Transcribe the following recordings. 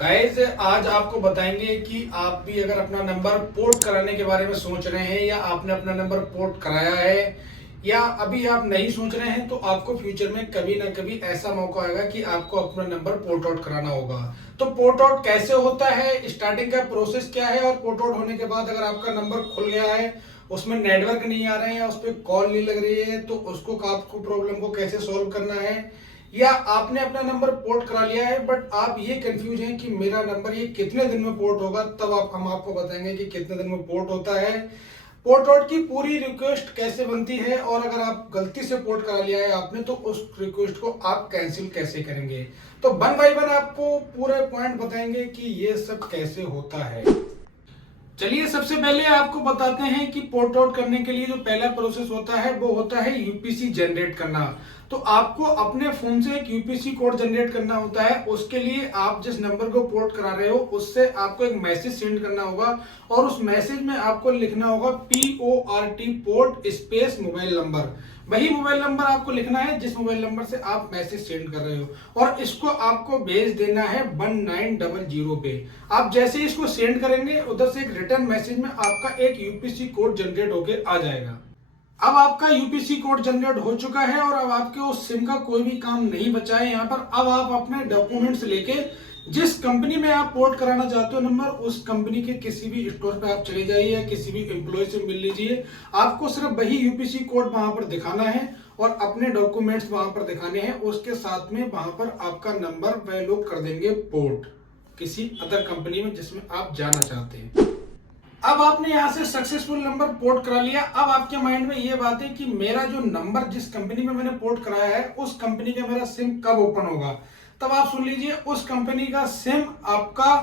Guys आज आपको बताएंगे कि आप भी अगर अपना नंबर पोर्ट कराने के बारे में सोच रहे हैं या आपने अपना नंबर पोर्ट कराया है या अभी आप नहीं सोच रहे हैं तो आपको फ्यूचर में कभी ना कभी ऐसा मौका आएगा कि आपको अपना नंबर पोर्ट आउट कराना होगा। तो पोर्ट आउट कैसे होता है, स्टार्टिंग का प्रोसेस क्या है और पोर्ट आउट होने के बाद अगर आपका नंबर खुल गया है, उसमें नेटवर्क नहीं आ रहे हैं या उस पर कॉल नहीं लग रही है तो उसको आपको प्रॉब्लम को कैसे सॉल्व करना है, या आपने अपना नंबर पोर्ट करा लिया है बट आप ये कंफ्यूज हैं कि मेरा नंबर ये कितने दिन में पोर्ट होगा, तब हम आपको बताएंगे कि कितने दिन में पोर्ट होता है, पोर्ट आउट की पूरी रिक्वेस्ट कैसे बनती है और अगर आप गलती से पोर्ट करा लिया है आपने तो उस रिक्वेस्ट को आप कैंसिल कैसे करेंगे। तो वन बाय वन आपको पूरे पॉइंट बताएंगे कि ये सब कैसे होता है। चलिए सबसे पहले आपको बताते हैं कि पोर्ट आउट करने के लिए जो पहला प्रोसेस होता है वो होता है यूपीसी जनरेट करना। तो आपको अपने फोन से एक यूपीसी कोड जनरेट करना होता है। उसके लिए आप जिस नंबर को पोर्ट करा रहे हो उससे आपको एक मैसेज सेंड करना होगा और उस मैसेज में आपको लिखना होगा PORT port space mobile number. वही मोबाइल नंबर आपको लिखना है जिस मोबाइल नंबर से आप मैसेज सेंड कर रहे हो और इसको आपको भेज देना है 1900 पे। आप जैसे ही इसको सेंड करेंगे उधर से एक रिटर्न मैसेज में आपका एक यूपीसी कोड जनरेट होके आ जाएगा। अब आपका यूपीसी कोड जनरेट हो चुका है और अब आपके उस सिम का कोई भी काम नहीं बचा है यहाँ पर। अब आप अपने डॉक्यूमेंट्स लेके जिस कंपनी में आप पोर्ट कराना चाहते हो नंबर, उस कंपनी के किसी भी स्टोर पे आप चले जाइए या किसी भी एम्प्लॉय से मिल लीजिए। आपको सिर्फ वही यूपीसी कोड वहां पर दिखाना है और अपने डॉक्यूमेंट्स वहां पर दिखाने हैं। उसके साथ में वहां पर आपका नंबर वह लोग कर देंगे पोर्ट किसी अदर कंपनी में जिसमें आप जाना चाहते हैं। अब आपने यहां से सक्सेसफुल नंबर पोर्ट करा लिया। अब आपके माइंड में ये बात है कि मेरा जो नंबर जिस कंपनी में मैंने पोर्ट कराया है उस कंपनी का मेरा सिम कब ओपन होगा। तब आप सुन लीजिए, उस कंपनी का सिम आपका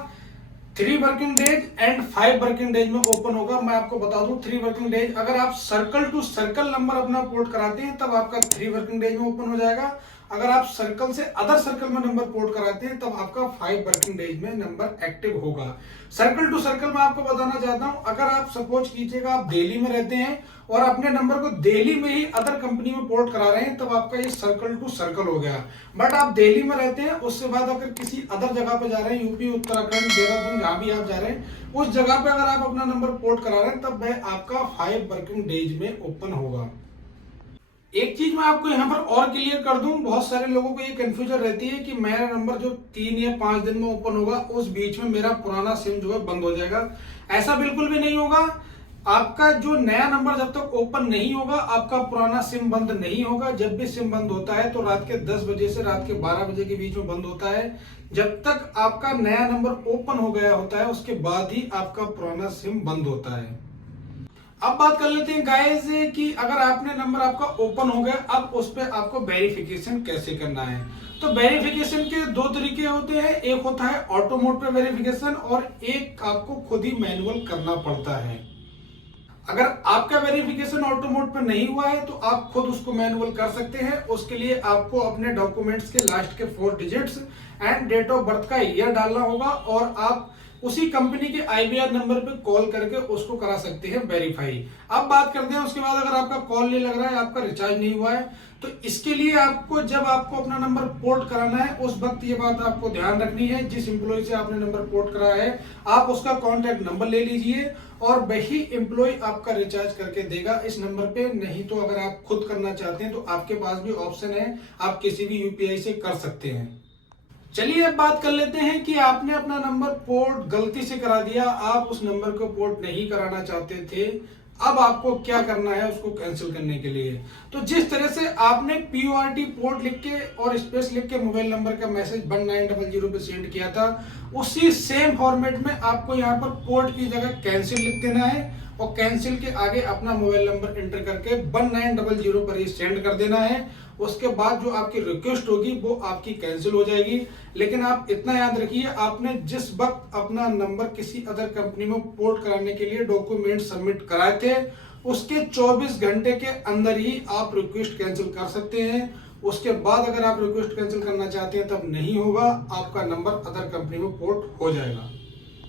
3 working days and 5 working days में ओपन होगा। मैं आपको बता दूं 3 वर्किंग डेज, अगर आप सर्कल टू सर्कल नंबर अपना पोर्ट कराते हैं तब आपका 3 वर्किंग डेज में ओपन हो जाएगा। अगर आप सर्कल से अदर सर्कल में नंबर पोर्ट कराते हैं तब आपका 5 वर्किंग डेज में नंबर एक्टिव होगा। सर्कल टू सर्कल में आपको बताना चाहता हूं, अगर आप सपोज कीजिएगा आप दिल्ली में रहते हैं और अपने नंबर को दिल्ली में ही अदर कंपनी में पोर्ट करा रहे हैं तब आपका ये सर्कल टू सर्कल हो गया। बट आप दिल्ली में रहते हैं, उसके बाद अगर किसी अदर जगह पे जा रहे हैं, यूपी, उत्तराखंड, देहरादून, जहां भी आप जा रहे हैं उस जगह पे अगर आप अपना नंबर पोर्ट करा रहे हैं तब वह आपका 5 वर्किंग डेज में ओपन होगा। एक चीज मैं आपको यहाँ पर और क्लियर कर दूं, बहुत सारे लोगों को ये कंफ्यूजन रहती है कि मेरा नंबर जो 3 या 5 दिन में ओपन होगा उस बीच में मेरा पुराना सिम जो है बंद हो जाएगा। ऐसा बिल्कुल भी नहीं होगा। आपका जो नया नंबर जब तक ओपन नहीं होगा आपका पुराना सिम बंद नहीं होगा। जब भी सिम बंद होता है तो रात के 10 बजे से रात के 12 बजे के बीच में बंद होता है। जब तक आपका नया नंबर ओपन हो गया होता है उसके बाद ही आपका पुराना सिम बंद होता है। अब बात कर लेते हैं गाइस कि अगर आपने नंबर आपका ओपन हो गया, अब उस पर आपको वेरिफिकेशन कैसे करना है। तो वेरिफिकेशन के 2 तरीके होते हैं, एक होता है ऑटो मोड पे वेरिफिकेशन और एक आपको खुद ही मैनुअल करना पड़ता है। अगर आपका वेरिफिकेशन ऑटो मोड पे नहीं हुआ है तो आप खुद उसको मैनुअल कर सकते हैं। उसके लिए आपको अपने डॉक्यूमेंट्स के लास्ट के 4 digits and date of birth का ईयर डालना होगा और आप उसी कंपनी के IVR नंबर पे कॉल करके उसको करा सकते हैं वेरीफाई। अब बात करते हैं उसके बाद अगर आपका कॉल नहीं लग रहा है, आपका रिचार्ज नहीं हुआ है, तो इसके लिए आपको जब आपको अपना नंबर पोर्ट कराना है उस वक्त ये बात आपको ध्यान रखनी है, जिस एम्प्लॉय से आपने नंबर पोर्ट कराया है आप उसका कॉन्टैक्ट नंबर ले लीजिए और वही एम्प्लॉय आपका रिचार्ज करके देगा इस नंबर पे। नहीं तो अगर आप खुद करना चाहते हैं तो आपके पास भी ऑप्शन है, आप किसी भी UPI से कर सकते हैं। चलिए अब बात कर लेते हैं कि आपने अपना नंबर पोर्ट गलती से करा दिया, आप उस नंबर को पोर्ट नहीं कराना चाहते थे, अब आपको क्या करना है उसको कैंसिल करने के लिए। तो जिस तरह से आपने PORT पोर्ट लिख के और स्पेस लिख के मोबाइल नंबर का मैसेज 1900 पे सेंड किया था, उसी सेम फॉर्मेट में आपको यहाँ पर पोर्ट की जगह कैंसिल लिख देना है और कैंसिल के आगे अपना मोबाइल नंबर एंटर करके 1900 पर ही सेंड कर देना है। उसके बाद जो आपकी रिक्वेस्ट होगी वो आपकी कैंसिल हो जाएगी। लेकिन आप इतना याद रखिए, आपने जिस वक्त अपना नंबर किसी अदर कंपनी में पोर्ट कराने के लिए डॉक्यूमेंट सबमिट कराए थे उसके 24 घंटे के अंदर ही आप रिक्वेस्ट कैंसिल कर सकते हैं। उसके बाद अगर आप रिक्वेस्ट कैंसिल करना चाहते हैं तब नहीं होगा, आपका नंबर अदर कंपनी में पोर्ट हो जाएगा।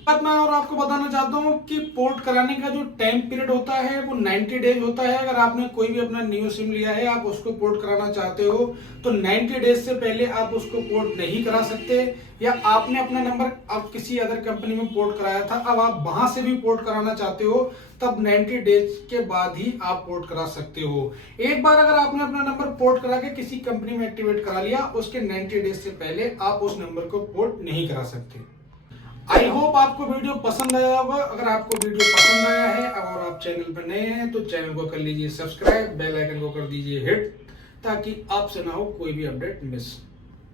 बात मैं और आपको बताना चाहता हूँ कि पोर्ट कराने का जो टाइम पीरियड होता है वो 90 डेज होता है। अगर आपने कोई भी अपना न्यू सिम लिया है, आप उसको पोर्ट कराना चाहते हो तो 90 डेज से पहले आप उसको पोर्ट नहीं करा सकते। या आपने अपना नंबर अब किसी अदर कंपनी में पोर्ट कराया था, अब आप वहां से भी पोर्ट कराना चाहते हो, तब 90 डेज के बाद ही आप पोर्ट करा सकते हो। एक बार अगर आपने अपना नंबर पोर्ट करा के किसी कंपनी में एक्टिवेट करा लिया, उसके 90 डेज से पहले आप उस नंबर को पोर्ट नहीं करा सकते। आई होप आपको वीडियो पसंद आया होगा। अगर आपको वीडियो पसंद आया है और आप चैनल पर नए हैं तो चैनल को कर लीजिए सब्सक्राइब, बेल आइकन को कर दीजिए हिट, ताकि आपसे ना हो कोई भी अपडेट मिस।